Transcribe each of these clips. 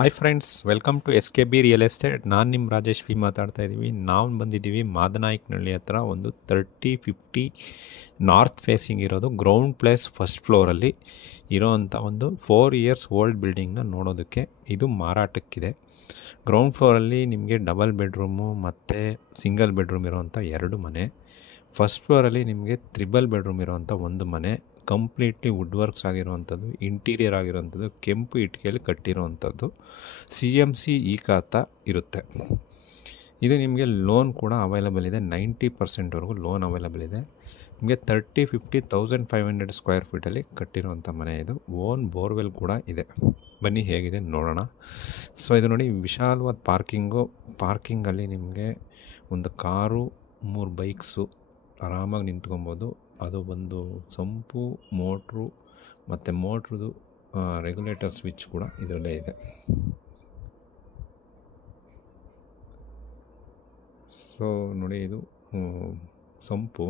Hi friends, welcome to S K B real estate. ನಾನು ನಿಮ್ಮ Rajesh V ಮಾತಾಡ್ತಾ ಇದ್ದೀವಿ. ನಾವು ಬಂದಿದ್ದೀವಿ ಮಾದನಾಯಕನಹಳ್ಳಿ ಹತ್ರ ಒಂದು 3050 ನಾರ್ತ್ ಫೇಸಿಂಗ್ ಇರೋದು ಗ್ರೌಂಡ್ ಪ್ಲೇಸ್ ಫಸ್ಟ್ ಫ್ಲೋರಲ್ಲಿ ಇರೋವಂಥ ಒಂದು 4 ಇಯರ್ಸ್ ಓಲ್ಡ್ ಬಿಲ್ಡಿಂಗ್ನ ನೋಡೋದಕ್ಕೆ. ಇದು ಮಾರಾಟಕ್ಕಿದೆ. ಗ್ರೌಂಡ್ ಫ್ಲೋರಲ್ಲಿ ನಿಮಗೆ ಡಬಲ್ ಬೆಡ್ರೂಮು ಮತ್ತು ಸಿಂಗಲ್ ಬೆಡ್ರೂಮ್ ಇರೋವಂಥ 2 ಮನೆ. ಫಸ್ಟ್ ಫ್ಲೋರಲ್ಲಿ ನಿಮಗೆ ತ್ರಿಬಲ್ ಬೆಡ್ರೂಮ್ ಇರೋವಂಥ ಒಂದು ಮನೆ, ಕಂಪ್ಲೀಟ್ಲಿ ವುಡ್ ವರ್ಕ್ಸ್ ಆಗಿರುವಂಥದ್ದು, ಇಂಟೀರಿಯರ್ ಆಗಿರುವಂಥದ್ದು, ಕೆಂಪು ಇಟ್ಟಿಗೆಯಲ್ಲಿ ಕಟ್ಟಿರುವಂಥದ್ದು, CMC ಈ ಖಾತ ಇರುತ್ತೆ. ಇದು ನಿಮಗೆ ಲೋನ್ ಕೂಡ ಅವೈಲಬಲ್ ಇದೆ. 90%ವರೆಗೂ ಲೋನ್ ಅವೈಲಬಲ್ ಇದೆ. ನಿಮಗೆ 30,50,500 ಸ್ಕ್ವೇರ್ ಫೀಟಲ್ಲಿ ಕಟ್ಟಿರುವಂಥ ಮನೆ. ಇದು ಓನ್ ಬೋರ್ವೆಲ್ ಕೂಡ ಇದೆ. ಬನ್ನಿ ಹೇಗಿದೆ ನೋಡೋಣ. ಸೊ ಇದು ನೋಡಿ, ವಿಶಾಲವಾದ ಪಾರ್ಕಿಂಗಲ್ಲಿ ನಿಮಗೆ ಒಂದು ಕಾರು, 3 ಬೈಕ್ಸು ಆರಾಮಾಗಿ ನಿಂತ್ಕೊಬೋದು. ಅದು ಒಂದು ಸಂಪು, ಮೋಟ್ರು ಮತ್ತು ಮೋಟ್ರದು ರೆಗ್ಯುಲೇಟರ್ ಸ್ವಿಚ್ ಕೂಡ ಇದರಲ್ಲೇ ಇದೆ. ಸೊ ನೋಡಿ, ಇದು ಸಂಪು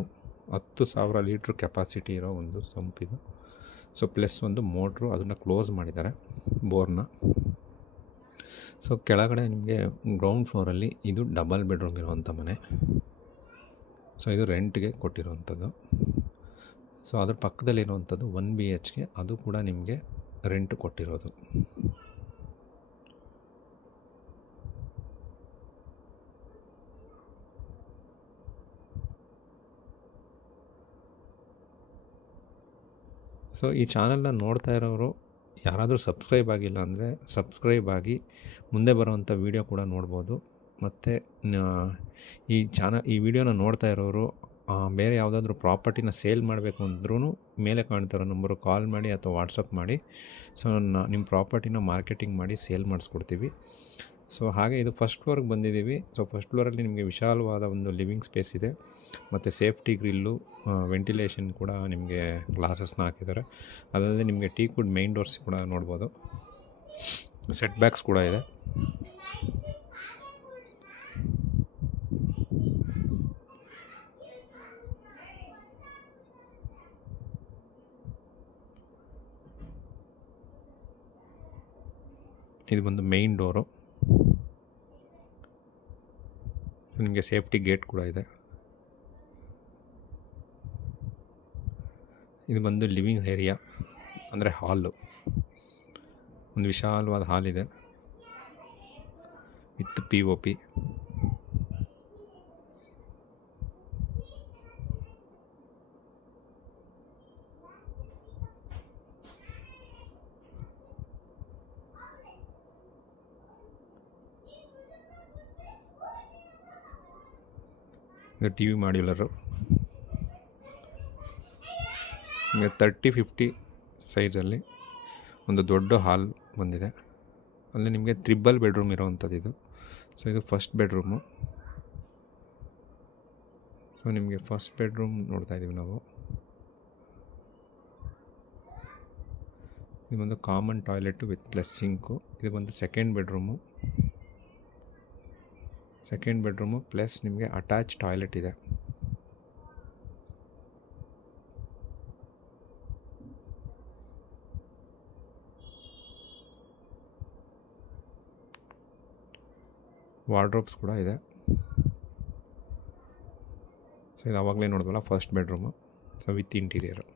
10,000 ಲೀಟ್ರ್ ಕೆಪಾಸಿಟಿ ಇರೋ ಒಂದು ಸಂಪಿದು. ಸೊ ಪ್ಲಸ್ ಒಂದು ಮೋಟ್ರು, ಅದನ್ನು ಕ್ಲೋಸ್ ಮಾಡಿದ್ದಾರೆ ಬೋರ್ನ. ಸೊ ಕೆಳಗಡೆ ನಿಮಗೆ ಗ್ರೌಂಡ್ ಫ್ಲೋರಲ್ಲಿ ಇದು ಡಬಲ್ ಬೆಡ್ರೂಮ್ ಇರುವಂಥ ಮನೆ. ಸೊ ಇದು ರೆಂಟ್ಗೆ ಕೊಟ್ಟಿರುವಂಥದ್ದು. ಸೊ ಅದ್ರ ಪಕ್ಕದಲ್ಲಿರುವಂಥದ್ದು 1 BHK, ಅದು ಕೂಡ ನಿಮಗೆ ರೆಂಟ್ ಕೊಟ್ಟಿರೋದು. ಸೊ ಈ ಚಾನಲ್ನ ನೋಡ್ತಾ ಇರೋರು ಯಾರಾದರೂ ಸಬ್ಸ್ಕ್ರೈಬ್ ಆಗಿಲ್ಲ ಅಂದರೆ ಸಬ್ಸ್ಕ್ರೈಬ್ ಆಗಿ ಮುಂದೆ ಬರೋವಂಥ ವೀಡಿಯೋ ಕೂಡ ನೋಡ್ಬೋದು. ಮತ್ತು ಈ ವಿಡಿಯೋನ ನೋಡ್ತಾ ಇರೋರು ಬೇರೆ ಯಾವುದಾದ್ರೂ ಪ್ರಾಪರ್ಟಿನ ಸೇಲ್ ಮಾಡಬೇಕು ಅಂದ್ರೂ ಮೇಲೆ ಕಾಣ್ತಿರೋ ನಂಬರು ಕಾಲ್ ಮಾಡಿ ಅಥವಾ ವಾಟ್ಸಪ್ ಮಾಡಿ. ಸೊ ನಿಮ್ಮ ಪ್ರಾಪರ್ಟಿನ ಮಾರ್ಕೆಟಿಂಗ್ ಮಾಡಿ ಸೇಲ್ ಮಾಡಿಸ್ಕೊಡ್ತೀವಿ. ಸೊ ಹಾಗೆ ಇದು ಫಸ್ಟ್ ಫ್ಲೋರ್ಗೆ ಬಂದಿದ್ದೀವಿ. ಸೊ ಫಸ್ಟ್ ಫ್ಲೋರಲ್ಲಿ ನಿಮಗೆ ವಿಶಾಲವಾದ ಒಂದು ಲಿವಿಂಗ್ ಸ್ಪೇಸ್ ಇದೆ, ಮತ್ತು ಸೇಫ್ಟಿ ಗ್ರಿಲ್ಲು, ವೆಂಟಿಲೇಷನ್ ಕೂಡ ನಿಮಗೆ ಗ್ಲಾಸಸ್ನ ಹಾಕಿದ್ದಾರೆ. ಅದಲ್ಲದೆ ನಿಮಗೆ ಟೀಕ್ವುಡ್ ಮೈನ್ ಡೋರ್ಸ್ ಕೂಡ ನೋಡ್ಬೋದು. ಸೆಟ್ ಬ್ಯಾಕ್ಸ್ ಕೂಡ ಇದೆ. ಇದು ಬಂದು ಮೈನ್ ಡೋರು. ನಿಮಗೆ ಸೇಫ್ಟಿ ಗೇಟ್ ಕೂಡ ಇದೆ. ಇದು ಬಂದು ಲಿವಿಂಗ್ ಏರಿಯಾ, ಅಂದರೆ ಹಾಲು. ಒಂದು ವಿಶಾಲವಾದ ಹಾಲ್ ಇದೆ ವಿತ್ POP. ಇದು TV ಮಾಡ್ಯುಲರು. ನಿಮಗೆ 3050 ಸೈಜಲ್ಲಿ ಒಂದು ದೊಡ್ಡ ಹಾಲ್ ಬಂದಿದೆ. ಅಲ್ಲಿ ನಿಮಗೆ ತ್ರಿಬಲ್ ಬೆಡ್ರೂಮ್ ಇರೋವಂಥದ್ದು ಇದು. ಸೊ ಇದು ಫಸ್ಟ್ ಬೆಡ್ರೂಮು. ಸೊ ನಿಮಗೆ ಫಸ್ಟ್ ಬೆಡ್ರೂಮ್ ನೋಡ್ತಾ ಇದ್ದೀವಿ ನಾವು. ಇದು ಒಂದು common toilet with plus sink. ಇದು ಒಂದು ಸೆಕೆಂಡ್ ಬೆಡ್ರೂಮು ಪ್ಲಸ್ ನಿಮಗೆ ಅಟ್ಯಾಚ್ ಟಾಯ್ಲೆಟ್ ಇದೆ. ವಾರ್ಡ್ರೋಬ್ಸ್ ಕೂಡ ಇದೆ. ಸೊ ಇದು ಆವಾಗಲೇ ನೋಡಿದ್ವಲ್ಲ first bedroom. So with interior.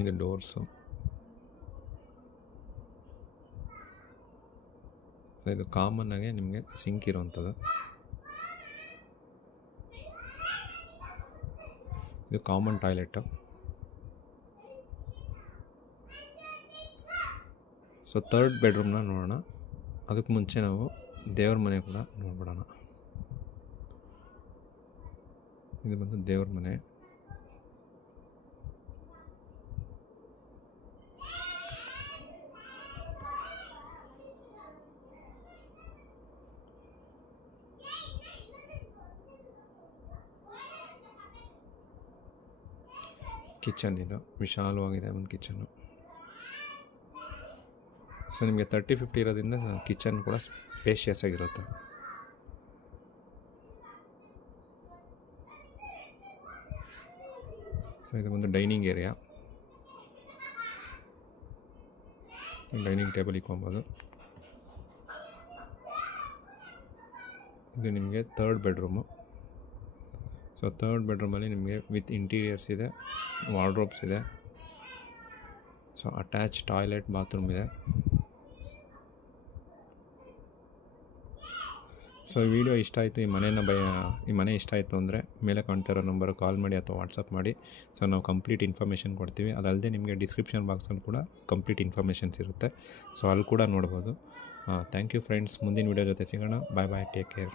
ಇದು ಡೋರ್ಸು. ಸೊ ಇದು ಕಾಮನ್ನಾಗೆ ನಿಮಗೆ ಸಿಂಕ್ ಇರೋವಂಥದ್ದು. ಇದು ಕಾಮನ್ ಟಾಯ್ಲೆಟು. ಸೊ ಥರ್ಡ್ ಬೆಡ್ರೂಮ್ನ ನೋಡೋಣ. ಅದಕ್ಕೆ ಮುಂಚೆ ನಾವು ದೇವ್ರ ಮನೆ ಕೂಡ ನೋಡ್ಬಿಡೋಣ. ಇದು ಬಂದು ದೇವ್ರ ಮನೆ. ಕಿಚನ್, ಇದು ವಿಶಾಲವಾಗಿದೆ ಒಂದು ಕಿಚನ್ನು. ಸೊ ನಿಮಗೆ 3050 ಇರೋದ್ರಿಂದ ಕಿಚನ್ ಕೂಡ ಸ್ಪೇಷಿಯಸ್ ಆಗಿರುತ್ತೆ. ಸೊ ಇದು ಒಂದು ಡೈನಿಂಗ್ ಏರಿಯಾ, ಡೈನಿಂಗ್ ಟೇಬಲ್ ಇಕ್ಕೊಬೋದು. ಇದು ನಿಮಗೆ 3rd ಬೆಡ್ರೂಮು. ಸೊ 3rd ಬೆಡ್ರೂಮಲ್ಲಿ ನಿಮಗೆ ವಿತ್ ಇಂಟೀರಿಯರ್ಸ್ ಇದೆ, ವಾರ್ಡ್ರೋಬ್ಸ್ ಇದೆ. ಸೊ ಅಟ್ಯಾಚ್ ಟಾಯ್ಲೆಟ್, ಬಾತ್ರೂಮ್ ಇದೆ. ಸೊ ಈ ವಿಡಿಯೋ ಇಷ್ಟ ಆಯಿತು, ಈ ಮನೆ ಇಷ್ಟ ಆಯಿತು ಅಂದರೆ ಮೇಲೆ ಕಾಣ್ತಾ ಇರೋ ನಂಬರ್ ಕಾಲ್ ಮಾಡಿ ಅಥವಾ ವಾಟ್ಸಪ್ ಮಾಡಿ. ಸೊ ನಾವು ಕಂಪ್ಲೀಟ್ ಇನ್ಫಾರ್ಮೇಷನ್ ಕೊಡ್ತೀವಿ. ಅದಲ್ಲದೆ ನಿಮಗೆ ಡಿಸ್ಕ್ರಿಪ್ಷನ್ ಬಾಕ್ಸಲ್ಲಿ ಕೂಡ ಕಂಪ್ಲೀಟ್ ಇನ್ಫಾರ್ಮೇಷನ್ಸ್ ಇರುತ್ತೆ. ಸೊ ಅಲ್ಲಿ ಕೂಡ ನೋಡ್ಬೋದು. Thank you friends. ಮುಂದಿನ ವಿಡಿಯೋ ಜೊತೆ ಸಿಗೋಣ. Bye bye, take care.